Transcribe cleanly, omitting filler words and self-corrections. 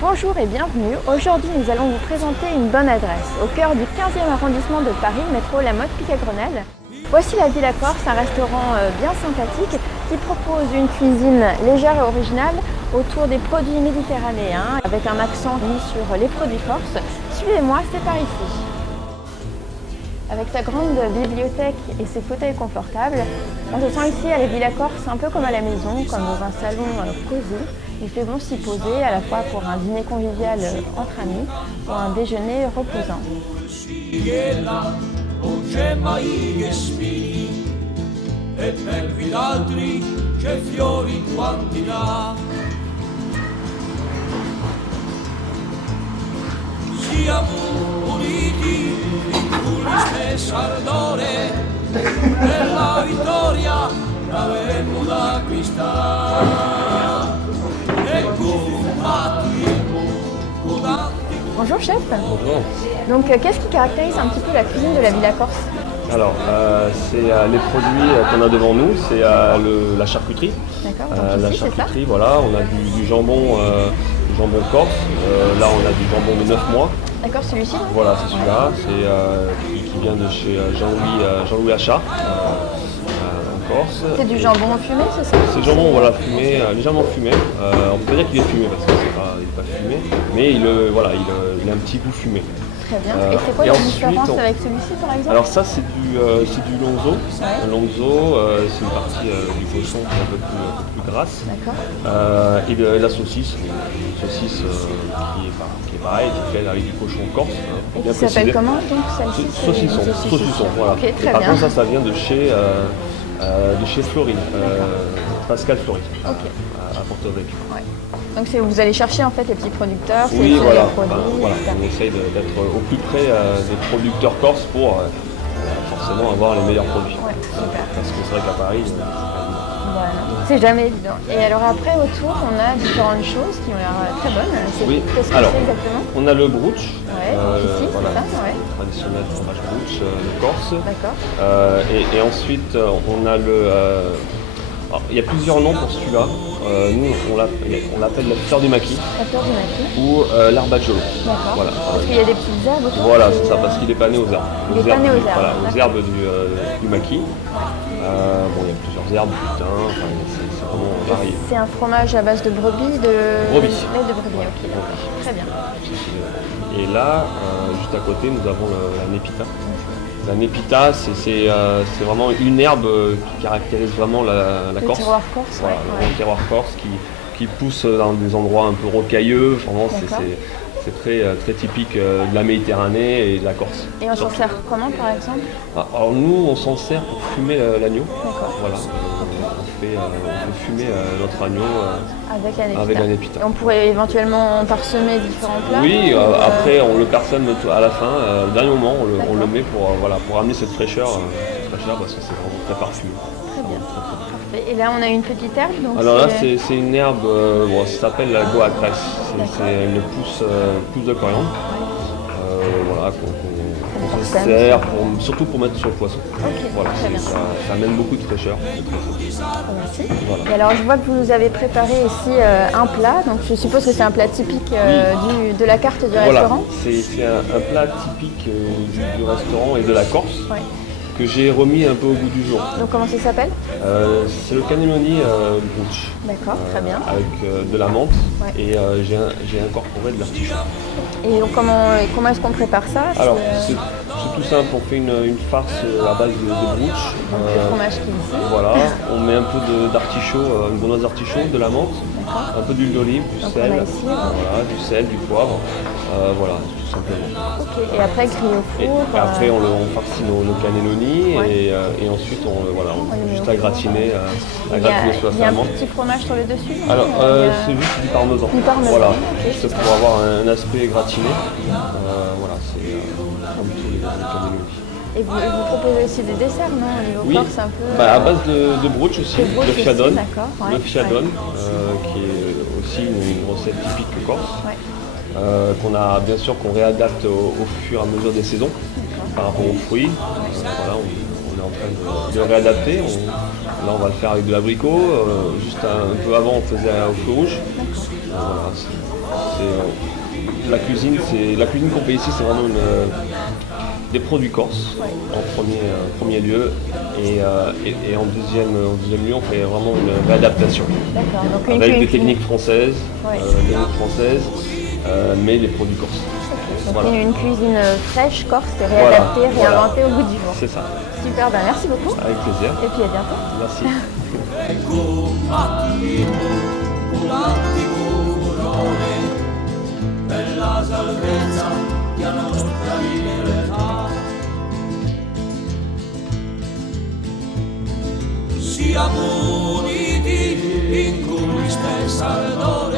Bonjour et bienvenue. Aujourd'hui, nous allons vous présenter une bonne adresse. Au cœur du 15e arrondissement de Paris, métro La Motte Piquet-Grenelle. Voici la Villa Corse, un restaurant bien sympathique qui propose une cuisine légère et originale autour des produits méditerranéens avec un accent mis sur les produits corses. Suivez-moi, c'est par ici. Avec sa grande bibliothèque et ses fauteuils confortables, on se sent ici à la Villa Corse un peu comme à la maison, comme dans un salon cosy. Il fait bon s'y poser à la fois pour un dîner convivial entre amis ou un déjeuner reposant. Bonjour chef. Bonjour. Donc qu'est-ce qui caractérise un petit peu la cuisine de la Villa Corse? Alors, c'est les produits qu'on a devant nous, c'est la charcuterie. D'accord, La charcuterie, voilà, on a du jambon corse. Là, on a du jambon de 9 mois. D'accord, celui-ci? Voilà, c'est celui-là, qui vient de chez Jean-Louis Achat, en Corse. C'est du jambon fumé, c'est ça? C'est jambon, voilà, fumé, légèrement fumé. On peut pas dire qu'il est fumé parce qu'il n'est pas fumé, mais il a un petit goût fumé. Très bien. Et c'est quoi la différence avec celui-ci par exemple? Alors ça c'est du lonzo. Ouais. Le lonzo, c'est une partie du cochon qui est un peu plus grasse. D'accord. Et la saucisse, une saucisse qui est pareille, qui est faite avec du cochon corse. Et qui s'appelle comment donc celle-ci? Saucisson, voilà. Ok, très par bien. contre ça vient de chez Florine, Pascal Florine, à Porto Vecchio. Ouais. Donc vous allez chercher en fait les petits producteurs, Oui, voilà. les produits, Voilà. On essaye d'être au plus près des producteurs corses pour forcément avoir les meilleurs produits. Ouais, super. Parce que c'est vrai qu'à Paris, Voilà. C'est jamais évident. Et alors après autour, on a différentes choses qui ont l'air très bonnes. Oui. Qu'est-ce que Alors, c'est exactement? on a le brooch. Ouais, ici, voilà, c'est ça, ouais. Traditionnel fromage brooch de Corse. D'accord. Et ensuite, on a alors, il y a plusieurs noms pour celui-là. Nous, on l'appelle la fleur du maquis La fleur du maquis. ou l'arbajolo. D'accord. Voilà. Parce qu'il y a des petites herbes autour. Voilà, c'est ça, parce qu'il est pas né aux herbes. Il est pas né aux herbes. Voilà, aux D'accord. herbes du maquis. Bon, il y a plusieurs herbes, du thym, enfin, c'est vraiment varié. C'est un fromage à base de brebis, Brebis. lait de brebis, ok, d'accord. Très bien. Et là, juste à côté, nous avons la népita. La népita, c'est vraiment une herbe qui caractérise vraiment la Corse. Le terroir corse, Voilà, ouais. le terroir corse qui pousse dans des endroits un peu rocailleux. Vraiment, D'accord. c'est très typique de la Méditerranée et de la Corse. Et on s'en sert comment par exemple? Alors nous, on s'en sert pour fumer l'agneau. D'accord. Voilà, on fait fumer notre agneau Avec la népita. Et on pourrait éventuellement parsemer différents plats? Oui, après on le parsème à la fin, au dernier moment, on le met pour amener cette fraîcheur parce que c'est vraiment très parfumé. Très bien. Parfait. Et là on a une petite herbe. Donc alors là c'est une herbe, ça s'appelle la goacress. C'est une pousse de coriandre. Voilà, qu'on se sert, surtout pour mettre sur le poisson. Ok, voilà, très bien. ça amène beaucoup de fraîcheur. Merci. Voilà. Et alors je vois que vous nous avez préparé ici un plat, donc je suppose que c'est un plat typique de la carte du restaurant. C'est un plat typique du restaurant et de la Corse. Ouais. Que j'ai remis un peu au goût du jour. Donc comment ça s'appelle? C'est le cannelloni brooch. D'accord, très bien. Avec de la menthe et j'ai incorporé de l'artichaut. Et donc, comment est-ce qu'on prépare ça? Alors c'est tout simple, on fait une farce à base de brooch. Le fromage qui est ici. Voilà, on met un peu d'artichaut, une grenouille d'artichaut, de la menthe, un peu d'huile d'olive, du donc sel, on a ici, voilà, du sel, du poivre, voilà, tout simplement. Ok, et après grillé au Et four. après on farcit nos cannelloni et ensuite on juste à gratiner sur la Il y a un menthe. petit fromage sur le dessus? Alors c'est juste du parmesan. Du parmesan. Voilà, Ok, juste pour avoir un aspect gratiné. Voilà, c'est comme tous les cannelloni. Et vous proposez aussi des desserts, non? Au niveau Oui, corse un peu. à base de brooch aussi, De brooch de fiadone. aussi, d'accord, ouais. Le fiadone, qui est aussi une recette typique corse. Ouais. Qu'on réadapte au fur et à mesure des saisons par rapport aux fruits. Voilà, on est en train de le réadapter. Là, on va le faire avec de l'abricot. Juste un peu avant, on faisait au feu rouge. Voilà, La cuisine qu'on fait ici, c'est vraiment des produits corses en premier lieu, et en deuxième lieu, on fait vraiment une réadaptation D'accord, donc avec des techniques françaises, mais les produits corses. Donc Voilà. une cuisine fraîche, corse, réadaptée, réinventée au goût du jour. C'est ça. Super, ben merci beaucoup. Avec plaisir. Et puis à bientôt. Merci. Bella salvezza della nostra libertà. Siamo uniti in cui stessa